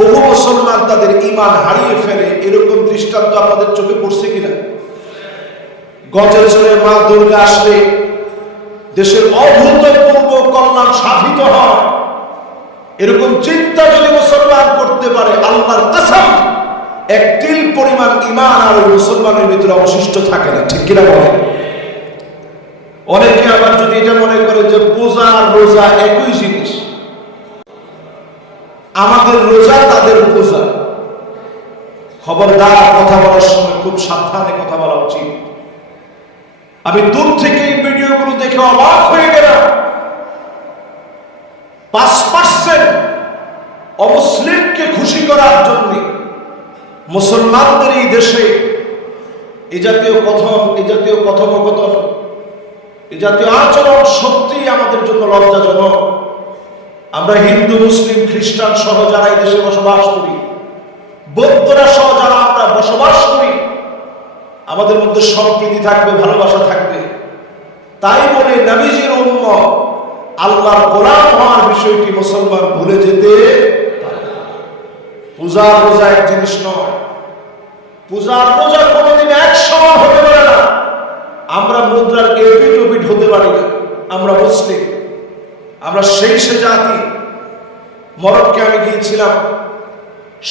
বহু মুসলমান তাদের ঈমান হারিয়ে ফেলে, এরকম দৃষ্টান্ত আপনাদের চোখে পড়ছে কিনা? গজের জোরে মা দুর্গা আসলে দেশের অভূতপূর্ব কল্যাণ সাধিত হয়, এরকম চিন্তা যদি মুসলমান করতে পারে, আল্লাহর কসম এক তিল পরিমাণ ঈমান আর ওই মুসলমানের ভিতরে অবশিষ্ট থাকে না। ঠিক কিনা বলেন? অনেকে আবার যদি এটা মনে করে যে পূজা আর রোজা একই জিনিস, আমাদের রোজা তাদের পূজা, খবরদার, কথা বলার সময় খুব সাবধানে কথা বলা উচিত। আমি দূর থেকে এই ভিডিওগুলো দেখে অবাক হয়ে গেলাম। 5% অমুসলিমকে খুশি করার জন্য মুসলমানদের এই দেশে এই জাতীয় কথন, এই জাতীয় কথোপকথন, এই জাতীয় আচরণ সত্যিই আমাদের জন্য লজ্জাজনক। আমরা হিন্দু, মুসলিম, খ্রিস্টান সহ যারা এই দেশে বসবাস করি, বৌদ্ধরা সহ যারা আমরা বসবাস করি, আমাদের মধ্যে সম্প্রীতি থাকবে, ভালোবাসা থাকবে। তাই বলে নবীজির উম্মত আল্লাহর গোলাম হওয়ার বিষয়টি মুসলমান ভুলে যেতে পারে না। পূজা রোজা এক জিনিস নয়, পূজা রোজা কোনোদিন এক সমান হতে পারে না। আমরা মুদ্রার এপিট ওপিট হতে পারি না। আমরা মুসলিম, আমরা সেই সে জাতি। মরক্কোয় আমি গিয়েছিলাম,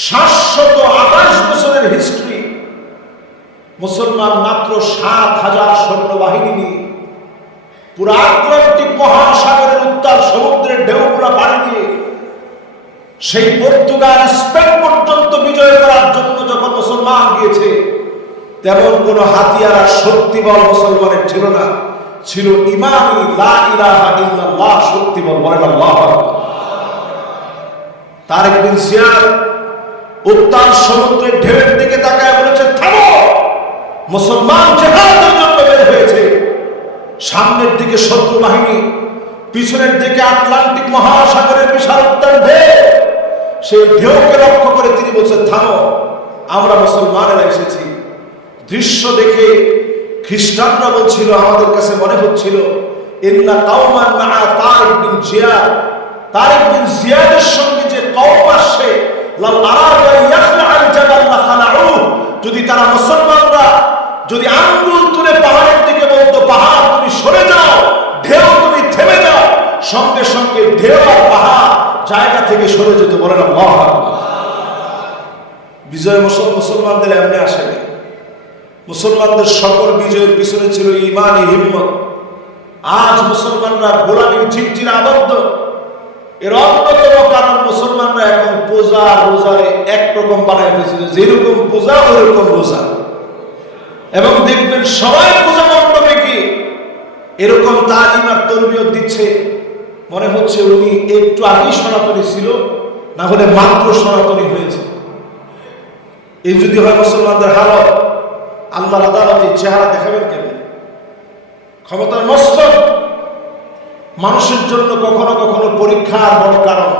728 বছরের হিস্ট্রি, মুসলমান মাত্র 7,000 সৈন্যবাহিনী নিয়ে পুরো আটলান্টিক মহাসাগরের উত্তাল সমুদ্রের ঢেউগুলা পাড়ি দিয়ে সেই পর্তুগাল, স্পেন পর্যন্ত বিজয় করার জন্য যখন মুসলমান গিয়েছে, তেমন কোন হাতিয়ার আর শক্তি বল মুসলমানের ছিল না, ছিল ইমানি লা ইলাহা ইল্লাল্লাহ শক্তি বল। বলেন আল্লাহু আকবার। তারেক বিন জিয়াদ উত্তাল সমুদ্রের ঢেউয়ের দিকে তাকায় বলেছে, থামো, মুসলমান জিহাদের জন্য বের হয়েছে। সামনের দিকে শত্রু বাহিনী, পিছনের দিকে আটলান্টিক মহাসাগরের বিশাল উত্তাল ঢেউ। সেই ঢেউকে লক্ষ্য করে তিনি বলছেন, থামো, আমরা মুসলমানেরা এসেছি। দৃশ্য দেখে খ্রিস্টানরা বলছিল, আমাদের কাছে মনে হচ্ছিল ইন্না কাওমান মা তারিক বিন জিয়াদ, তারিক বিন জিয়াদের সঙ্গে যে কওম আসছে, লাউ আরাদা ইয়াখলা'আল জাবাল লা খালা'উ, যদি তারা মুসলমানরা যদি আঙ্গুল তুলে পাহাড়ের দিকে বলতো, পাহাড় তুমি সরে যাও, ঢেউ তুমি থেমে যাও, সঙ্গে সঙ্গে ঢেউ আর পাহাড় জায়গা থেকে সরে যেত। বলেন আল্লাহু আকবার। বিজয় মুসলমানদের এমনি আসেনি। মুসলমানদের সকল বিজয়ের পিছনে ছিল ঈমানি হিম্মত। আজ মুসলমানরা গোলামীর ঝিঞ্জিরে আবদ্ধ, এর অন্যতম কারণ মুসলমানরা এখন পূজা রোজারে একরকম বানায় ফেলেছিল, যেরকম পূজা ওরকম রোজা। এবং দেখবেন সবাই পূজা মণ্ডপে গিয়ে এরকম তালিম আর তরবিয়ত দিচ্ছে, মনে হচ্ছে উনি একটু আগেই সনাতনী ছিল, না হলে মাত্র সনাতনী হয়েছে। এই যদি হয় মুসলমানদের হালত, আল্লাহর আদালতে চেহারা দেখাবেন কেন? ক্ষমতার মস্তক মানুষের জন্য কখনো কখনো পরীক্ষার বড় কারণ।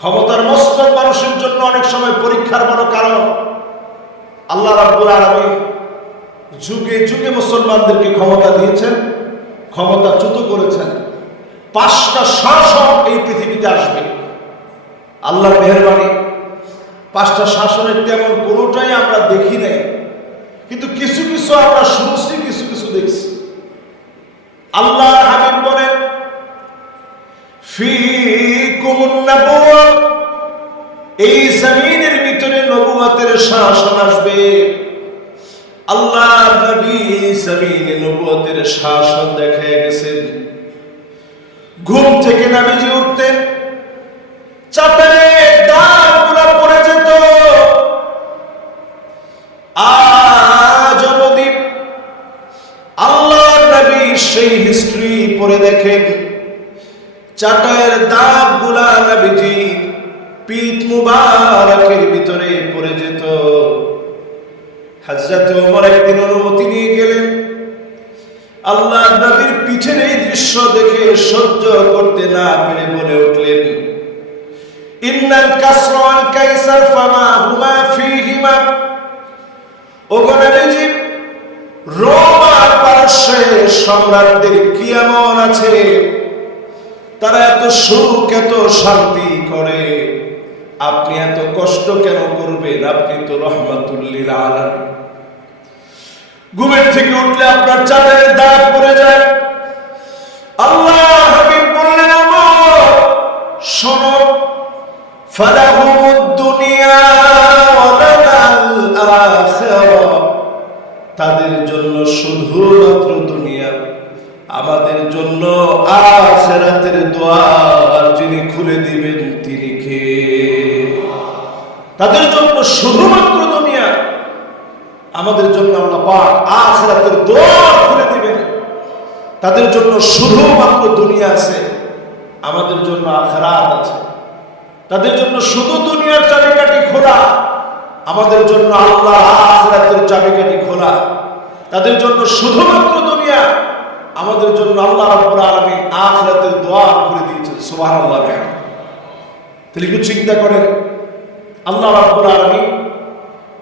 ক্ষমতার মস্তক মানুষের জন্য অনেক সময় পরীক্ষার বড় কারণ। আল্লাহ রাব্বুল আলামিন যুগে যুগে মুসলমানদেরকে ক্ষমতা দিয়েছেন, ক্ষমতাচ্যুত করেছেন। 5টা শাসন এই পৃথিবীতে আসবে, আল্লাহর মেহেরবানি। 5টা শাসনের তেমন কোনোটাই আমরা দেখি নাই, কিন্তু কিছু কিছু আমরা শুনছি, কিছু কিছু দেখছি। আল্লাহর হাবিব বলেন, ফীকুমুন নাবুওয়া, এই জমিনের ভিতরে নবুয়তের শাসন আসবে। আল্লাহর নবী জমিনে নবুয়তের শাসন দেখায় গেছেন। ঘুম থেকে নবীজি উঠতেন, চাপের দাগগুলো পড়ে যেত। আজ অবধি আল্লাহর নবী সেই হিস্ট্রি পড়ে দেখেন, চাটায়ের দাগগুলা নবীজি পিঠ মুবারকের ভিতরে পড়ে যেত। হযরত ওমর একদিন অনুমতি নিয়ে গেলেন, আল্লাহর নবীর পিঠের এই দৃশ্য দেখে সহ্য করতে না পেরে বলে উঠলেন, ইন্নাল কাসরা ওয়াল কাইসার ফামা হুমা ফীহিমা। ওগো নবীজি, রোম আর পারস্যের সম্রাটদের কি এমন আছে তারা এত সুখ এত শান্তি করে, আপনি এত কষ্ট কেন করবেন? আপনি তো রহমাতুল লিল আলামিন। ঘুমের থেকে উঠলে আপনার চাদরের দাগ পড়ে যায়। আল্লাহ হাবিব বললেন, ওমর শোনো, ফালাহুমুদ দুনিয়া ওয়া লানাল আখিরাহ, তাদের জন্য শুধুমাত্র দুনিয়া, আমাদের জন্য আখিরাতের দুয়ার যিনি খুলে দিবেন তিনি কে? তাদের জন্য শুধুমাত্র দুনিয়া, আমাদের জন্য আল্লাহ পাক আখিরাতের দুয়ার খুলে দিবেন। তাদের জন্য শুধুমাত্র দুনিয়া আছে, আমাদের জন্য আখিরাত আছে। তাদের জন্য শুধু দুনিয়ার চাবিকাঠি খোলা, আমাদের জন্য আল্লাহ আখিরাতের চাবিকাঠি খোলা। তাদের জন্য শুধুমাত্র দুনিয়া, আমাদের জন্য আল্লাহ রাব্বুল আলামিন আখিরাতের দুয়ার খুলে দিয়েছেন। সুবহানাল্লাহ। তাহলে একটু চিন্তা করেন, আল্লাহ রাব্বুল আলামিন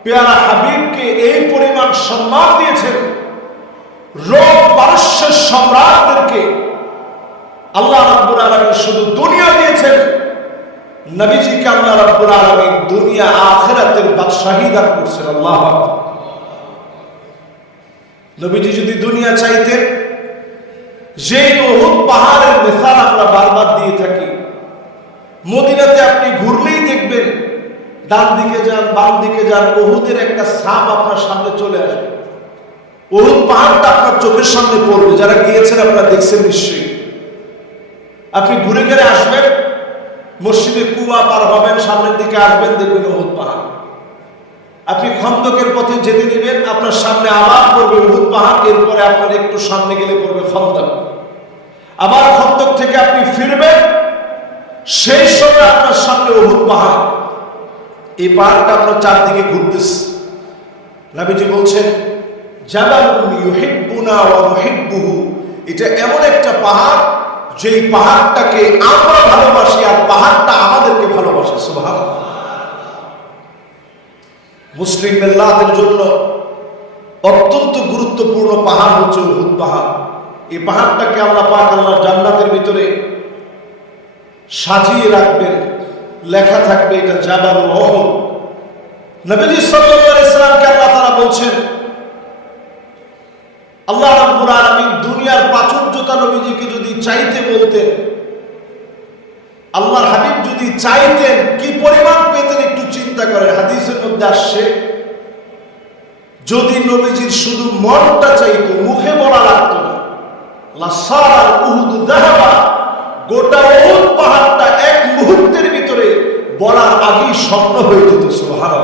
পেয়ারা হাবিবকে এই পরিমাণ সম্মান দিয়েছেন। রোম পারস্যের সম্রাটদেরকে আল্লাহ রাব্বুল আলামিন শুধু দুনিয়া দিয়েছেন, নবীজিকে আল্লাহ রাব্বুল আলামিন দুনিয়া আখিরাতের বাদশাহী দান করেছেন। আল্লাহু আকবার। নবীজি যদি দুনিয়া চাইতেন, যেই উহুদ পাহাড়ের মিসাল আমরা বারবার দিয়ে থাকি, মদিনাতে আপনি ঘুরলেই দেখবেন, ডান দিকে যান বাম দিকে যান, উহুদের একটা ছাপ আপনার সামনে চলে আসবে। উহুদ পাহাড়টা আপনার চোখের সামনে পড়বে। যারা গিয়েছেন আপনারা দেখছেন নিশ্চয়ই। আপনি ঘুরে গেলে আসবেন, মসজিদে কুয়া পার হবেন, সামনের দিকে আসবেন, দেখবেন উহুদ পাহাড়। আপনি খন্দকের পথে যেতে দিবেন, আপনার সামনে আবার পড়বে উহুদ পাহাড়, এরপরে আপনার একটু সামনে গেলে পড়বে খন্দক। আবার খন্দক থেকে আপনি ফিরবেন, সেই সময় আপনার সামনে উহুদ পাহাড়। এই পাহাড়টা আপনার চারদিকে ঘুরতেছে। নবীজি বলছেন, জাবালুন ইউহিব্বুনা ওয়া নুহিব্বুহু, এটা এমন একটা পাহাড় যেই পাহাড়টাকে আমরা ভালোবাসি আর পাহাড়টা আমাদেরকে ভালোবাসে। সুবহানাল্লাহ। মুসলিম মিল্লাতের জন্য অত্যন্ত গুরুত্বপূর্ণ পাহাড় হচ্ছে উহুদ পাহাড়। এই পাহাড়টাকে আল্লাহ পাক আল্লাহর জান্নাতের ভিতরে সাজিয়ে রাখবেন, লেখা থাকবে এটা জাবালুল উহুদ। নবীজি সাল্লাল্লাহু আলাইহি সাল্লামকে আল্লাহ তাআলা বলছেন, আল্লাহ রাব্বুল আলামিন দুনিয়ার প্রাচুর্যতা নবীজিকে যদি চাইতে বলতেন, আল্লাহর হাবিব যদি চাইতেন, কি পরিমাণ পেতেন একটু চিন্তা করেন। হাদিসের মধ্যে আসছে, যদি নবীজির শুধু মনটা চাইতো, মুখে বলা লাগতো না, লাসারাল উহুদু যাহাবা, গোটা উহুদ পাহাড়টা এক মুহূর্তের ভিতরে বলার আগেই স্বপ্ন হয়ে যেত। সুবহানাল্লাহ।